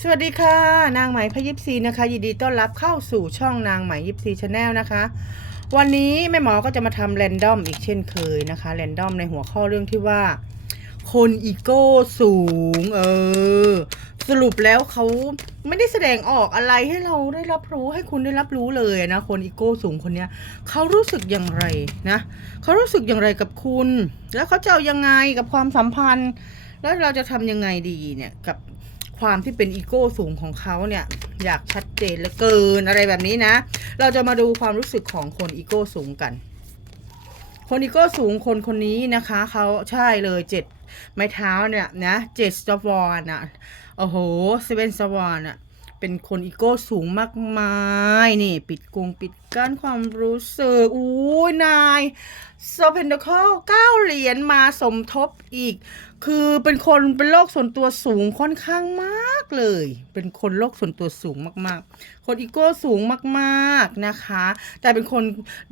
สวัสดีค่ะ นางไหมพยิบซีนะคะ ยินดีต้อนรับเข้าสู่ช่องนางไหมยิบซีชาแนลนะคะ วันนี้แม่หมอก็จะมาทำแรนดอมอีกเช่นเคยนะคะแรนดอมในหัวข้อเรื่องที่ว่า คนอีโก้สูง เออ สรุปแล้วเขาไม่ได้แสดงออกอะไรให้เราได้รับรู้ให้คุณได้รับรู้เลยนะ คนอีโก้สูงคนเนี้ยเขารู้สึกอย่างไรนะเขารู้สึกอย่างไรกับคุณ แล้วเขาจะเอายังไงกับความสัมพันธ์ แล้วเราจะทำยังไงดีเนี่ยกับ ความที่เป็นอีโก้สูงของเขาเนี่ยอยากชัดเจนเหลือเกินอะไรแบบนี้นะ เราจะมาดูความรู้สึกของคนอีโก้สูงกัน คนอีโก้สูงคนคนนี้นะคะเขาใช่เลยเจ็ดไม้เท้าเนี่ยนะเจ็ดสตวอนอะโอ้โหเซเว่นสวอนอะเป็นคนอีโก้สูงมากมายนี่ ปิดกรงปิดกั้นความรู้สึกอู้นายโซเพนเดคอเก้าเหรียญมาสมทบอีก คือเป็นคนเป็นโรคส่วนตัวสูงค่อนข้างมากเลย เป็นคนโรคส่วนตัวสูงมากๆ คนอีโก้สูงมากๆนะคะ แต่เป็นคน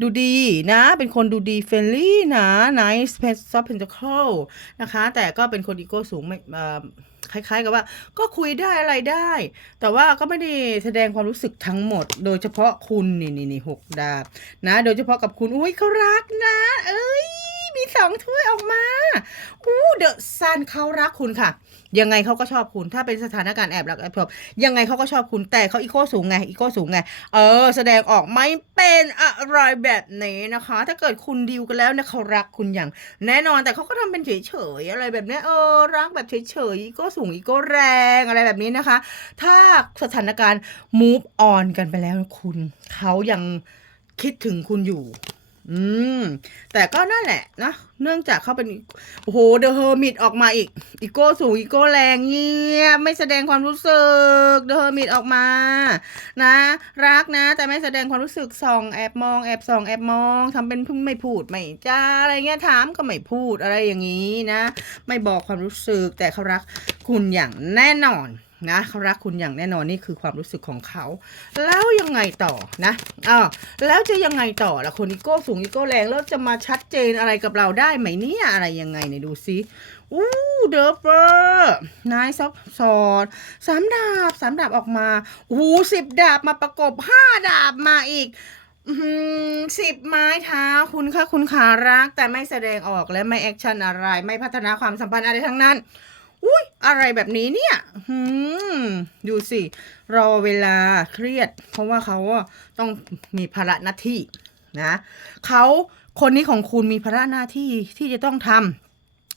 ดูดีนะ เป็นคนดูดีเฟรนลี่นะ nice pet soft pentacle นะคะ แต่ก็เป็นคนอีโก้สูงไม่เออคล้าย ๆ กับว่าก็คุยได้อะไรได้ แต่ว่าก็ไม่ได้แสดงความรู้สึกทั้งหมด โดยเฉพาะคุณนี่นี่นี่หกดาบนะ โดยเฉพาะกับคุณอุ้ยเขารักนะ เอ้ย สองถ้วยออกมา อู้เดอะซันเขารักคุณค่ะ ยังไงเขาก็ชอบคุณ ถ้าเป็นสถานการณ์แอบรักแอบชอบยังไงเขาก็ชอบคุณ แต่เขาอีโก้สูงไง อีโก้สูงไง เออ แสดงออกไม่เป็นอะไรแบบนี้นะคะ ถ้าเกิดคุณดีลกันแล้วเนี่ยเขารักคุณอย่าง แน่นอน แต่เขาก็ทำเป็นเฉยๆอะไรแบบนี้ เออ รักแบบเฉยๆ อีโก้สูง อีโก้แรงอะไรแบบนี้นะคะ ถ้าสถานการณ์ move on กันไปแล้วคุณ เขายังคิดถึงคุณอยู่ อืม แต่ก็นั่นแหละนะ เนื่องจากเขาเป็น โอ้โห เดอะเฮอร์มิตออกมาอีก อีโก้สูง อีโก้แรงเงียบไม่แสดงความรู้สึก เดอะเฮอร์มิตออกมา นะ รักนะ แต่ไม่แสดงความรู้สึก ส่อง แอบมอง แอบส่อง แอบมองทำเป็นพิ่งไม่พูด ไม่จ้า อะไรเงี้ย ถามก็ไม่พูด อะไรอย่างนี้นะ ไม่บอกความรู้สึก แต่เขารักคุณอย่างแน่นอน นะเขารักคุณอย่างแน่นอนนี่คือความรู้สึกของเขา แล้วยังไงต่อนะอ้าวแล้วจะยังไงต่อล่ะคนอีโก้สูงอีโก้แรงแล้วจะมาชัดเจนอะไรกับเราได้ไหมเนี่ยอะไรยังไงเนี่ยดูสิอู้เดอเปอร์นายซอฟสอดสามดาบสามดาบออกมาอู้สิบดาบมาประกบห้าดาบมาอีกสิบไม้เท้าคุณค่ะคุณขารัก แต่ไม่แสดงออกและไม่แอคชั่นอะไร ไม่พัฒนาความสัมพันธ์อะไรทั้งนั้น อุ้ยอะไรแบบนี้เนี่ยหืมดูสิ รอเวลาเครียด เพราะว่าเขาอะต้องมีภาระหน้าที่นะเขาคนนี้ของคุณมีภาระหน้าที่ที่จะต้องทำ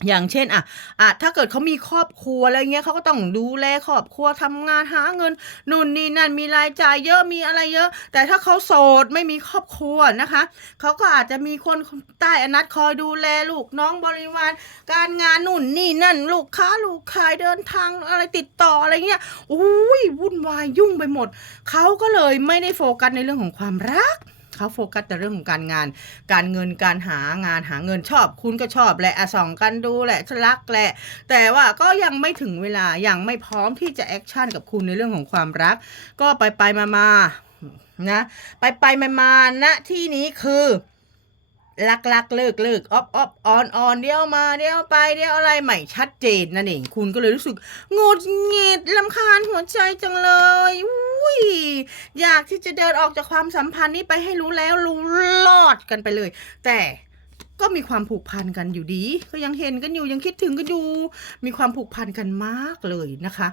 อย่างเช่นอะอะถ้าเกิดเขามีครอบครัวอะไรเงี้ยเขาก็ต้องดูแลครอบครัวทำงานหาเงินนู่นนี่นั่นมีรายจ่ายเยอะมีอะไรเยอะ แต่ถ้าเขาโสดไม่มีครอบครัวนะคะเขาก็อาจจะมีคนใต้อนัดคอยดูแลลูกน้องบริวารการงานนู่นนี่นั่น ลูกค้าลูกขายเดินทางอะไรติดต่ออะไรเงี้ยอุ้ยวุ่นวายยุ่งไปหมดเขาก็เลยไม่ได้โฟกัสในเรื่องของความรัก เขาโฟกัสแต่เรื่องของการงาน การเงินการหางานหาเงินชอบ คุณก็ชอบแหละอะส่องกันดูแหละรักแหละ แต่ว่าก็ยังไม่ถึงเวลายังไม่พร้อมที่จะแอคชั่นกับคุณในเรื่องของความรัก ก็ไปไปมามานะไปไปมามาณที่นี้คือลักลักเลิกเลิกออฟออฟออนออนเดี๋ยวมาเดี๋ยวไปเดี๋ยวอะไรใหม่ชัดเจนนั่นเองคุณก็เลยรู้สึกงดหงิดลำคาญหัวใจจังเลย ยอยากที่จะเดินออกจากความสัมพันธ์นี้ไปให้รู้แล้วรู้รอดกันไปเลย แต่ก็มีความผูกพันกันอยู่ดี ก็ยังเห็นกันอยู่ยังคิดถึงกันอยู่ มีความผูกพันกันมากเลยนะคะ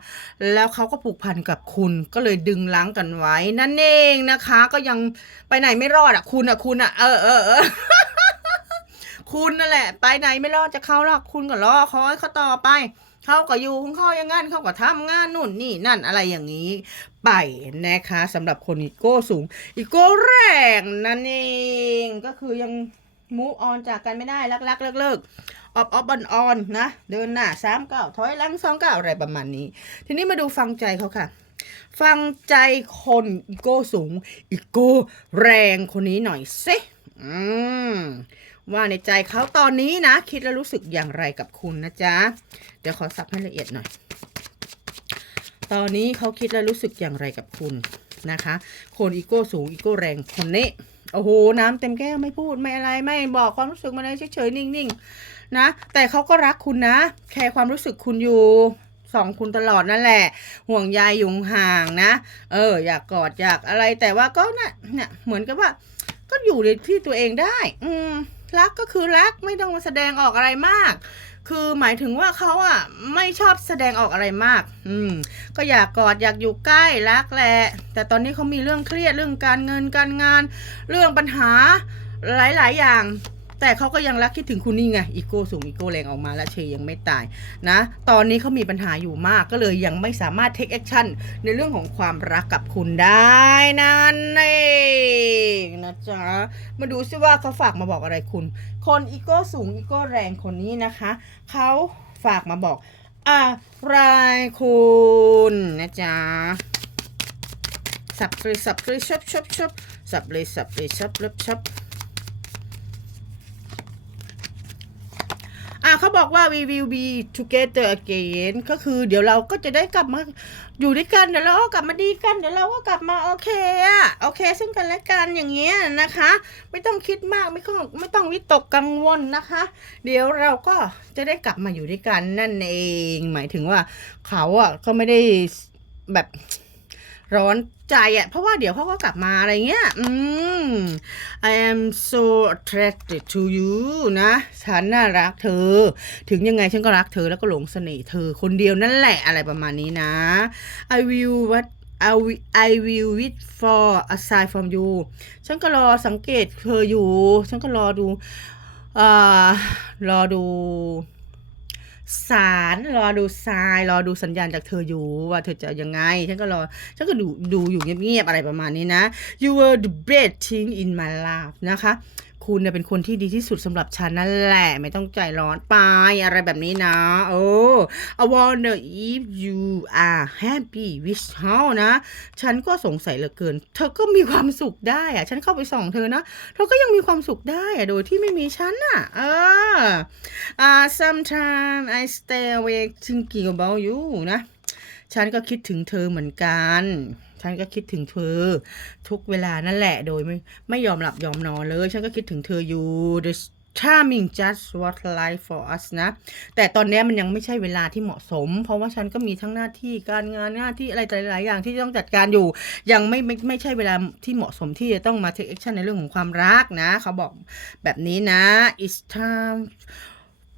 แล้วเขาก็ผูกพันกับคุณก็เลยดึงล้างกันไว้ นั่นเองนะคะ ก็ยังไปไหนไม่รอดอะ คุณอะคุณอะเออเออเออคุณนั่นแหละ ไปไหนไม่รอดจะเข้าหรอกคุณก็รอคอยเขาต่อไป เขาก็อยู่ของเขาอย่างงั้นเขาก็ทำงานนู่นนี่นั่นอะไรอย่างนี้ ไปนะคะสำหรับคนอีโก้สูง อีโก้แรงนั่นเองก็คือยังมูออนจากกันไม่ได้รักรักเลิกเลิกออบออบออนออนนะเดินหน้าสามเก้าถอยหลังสองเก้าอะไรประมาณนี้ ทีนี้มาดูฟังใจเขาค่ะ ฟังใจคนอีโก้สูง อีโก้แรงคนนี้หน่อยสิอืม ว่าในใจเขาตอนนี้นะ คิดแล้วรู้สึกอย่างไรกับคุณนะจ๊ะ เดี๋ยวขอสับให้ละเอียดหน่อย ตอนนี้เขาคิดแล้วรู้สึกอย่างไรกับคุณนะคะ คนอีโก้สูงอีโก้แรงคนนี้โอ้โห น้ำเต็มแก้วไม่พูดไม่อะไรไม่บอกความรู้สึกมาเลยเฉยๆนิ่งๆนะ แต่เขาก็รักคุณนะ แคร์ความรู้สึกคุณอยู่ส่องคุณตลอดนั่นแหละ ห่วงใยอยู่ห่างนะ เออ อยากกอดอยากอะไรแต่ว่าก็น่ะเนี่ยเหมือนกับว่า ก็อยู่ในที่ตัวเองได้ อืม รักก็คือรักไม่ต้องมาแสดงออกอะไรมาก คือหมายถึงว่าเขาอะไม่ชอบแสดงออกอะไรมาก อืม ก็อยากกอดอยากอยู่ใกล้รักแหละ แต่ตอนนี้เขามีเรื่องเครียดเรื่องการเงินการงาน เรื่องปัญหาหลาย ๆ อย่าง แต่เขาก็ยังรักคิดถึงคุณนี่ไงอีโก้สูงอีโก้แรงออกมาและเชยยังไม่ตายนะ ตอนนี้เขามีปัญหาอยู่มากก็เลยยังไม่สามารถ take action ในเรื่องของความรักกับคุณได้นั่นเองนะจ๊ะมาดูซิว่าเขาฝากมาบอกอะไรคุณ คนอีโก้สูงอีโก้แรงคนนี้นะคะเขาฝากมาบอกอะไรคุณนะจ๊ะสับเลยสับเลยชอบชอบชอบสับเลยสับเลยชอบชอบชอบ อะเขาบอกว่า we will be together again ก็คือเดี๋ยวเราก็จะได้กลับมาอยู่ด้วยกัน เดี๋ยวเราก็กลับมาดีกัน เดี๋ยวเราก็กลับมาโอเคอะโอเค ซึ่งกันและกันอย่างเงี้ยนะคะ ไม่ต้องคิดมากไม่ต้องไม่ต้องวิตกกังวลนะคะ เดี๋ยวเราก็จะได้กลับมาอยู่ด้วยกันนั่นเอง หมายถึงว่าเขาอะก็ไม่ได้แบบ ร้อนใจอะเพราะว่าเดี๋ยวเขาก็กลับมาอะไรเงี้ย อืม I am so attracted to you นะ ฉันน่ารักเธอ ถึงยังไงฉันก็รักเธอแล้วก็หลงเสน่ห์เธอคนเดียวนั่นแหละอะไรประมาณนี้นะ I will what I will I will wait for a sign from you ฉันก็รอสังเกตเธออยู่ ฉันก็รอดูอ่ารอดู สารรอดูทราย รอดูสัญญาณจากเธออยู่ว่าเธอจะยังไง ฉันก็รอ ฉันก็ดูดูอยู่เงียบๆอะไรประมาณนี้นะ you were the best thing in my life นะคะ คุณเนี่ยเป็นคนที่ดีที่สุดสำหรับฉันนั่นแหละ ไม่ต้องใจร้อนไปอะไรแบบนี้นะ โอ้ I wonder if you are happy with how นะ ฉันก็สงสัยเหลือเกิน เธอก็มีความสุขได้อะฉันเข้าไปส่องเธอนะ เธอก็ยังมีความสุขได้อะโดยที่ไม่มีฉันอะเอออ่า sometimes I stay awake thinking about you นะ ฉันก็คิดถึงเธอเหมือนกัน ฉันก็คิดถึงเธอ ทุกเวลานั่นแหละโดยไม่ไม่ยอมหลับยอมนอนเลย ฉันก็คิดถึงเธออยู่ the charming just what life for us นะ แต่ตอนนี้มันยังไม่ใช่เวลาที่เหมาะสม เพราะว่าฉันก็มีทั้งหน้าที่การงานหน้าที่อะไรหลาย ๆ อย่างที่ต้องจัดการอยู่ ยังไม่ไม่ไม่ใช่เวลาที่เหมาะสมที่จะต้องมา take action ในเรื่องของความรักนะ เขาบอกแบบนี้นะ it's time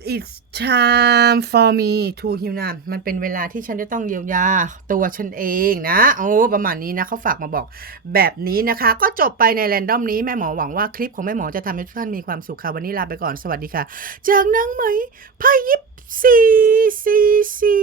it's time for me to heal นะมันเป็นเวลาที่ฉันจะต้องเยียวยาตัวฉันเองนะโอ้ประมาณนี้นะเขาฝากมาบอกแบบนี้นะคะ ก็จบไปในแรนดอมนี้แม่หมอหวังว่าคลิปของแม่หมอจะทำให้ทุกท่านมีความสุขค่ะ วันนี้ลาไปก่อนสวัสดีค่ะ จากนางไหมพายิบซีซีซี